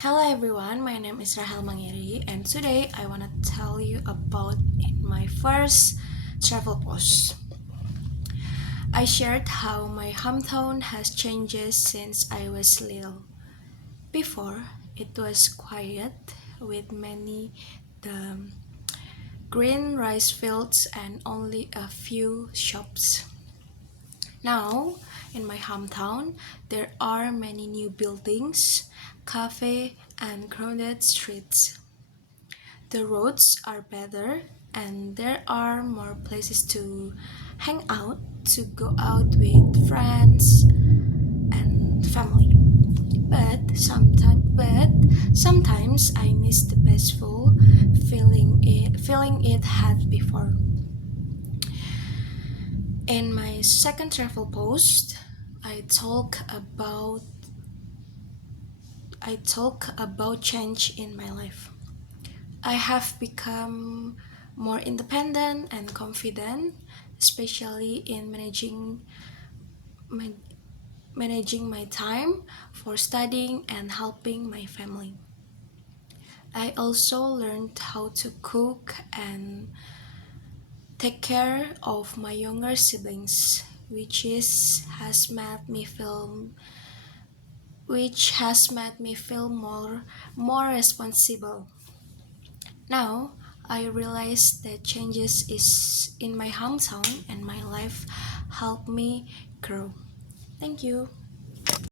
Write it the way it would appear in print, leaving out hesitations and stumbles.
Hello everyone, my name is Rahel Mangiri and today I want to tell you about my first travel post. I shared how my hometown has changed since I was little. Before, it was quiet with many the green rice fields and only a few shops. Now, in my hometown, there are many new buildings, cafes, and crowded streets. The roads are better and there are more places to hang out, to go out with friends and family. But sometimes I miss the peaceful feeling it had before. In my second travel post, I talk about I talk about change in my life. I have become more independent and confident, especially in my, managing my time for studying and helping my family. I also learned how to cook and take care of my younger siblings, which has made me feel more responsible. Now, I realize that changes is in my hometown and my life help me grow. Thank you.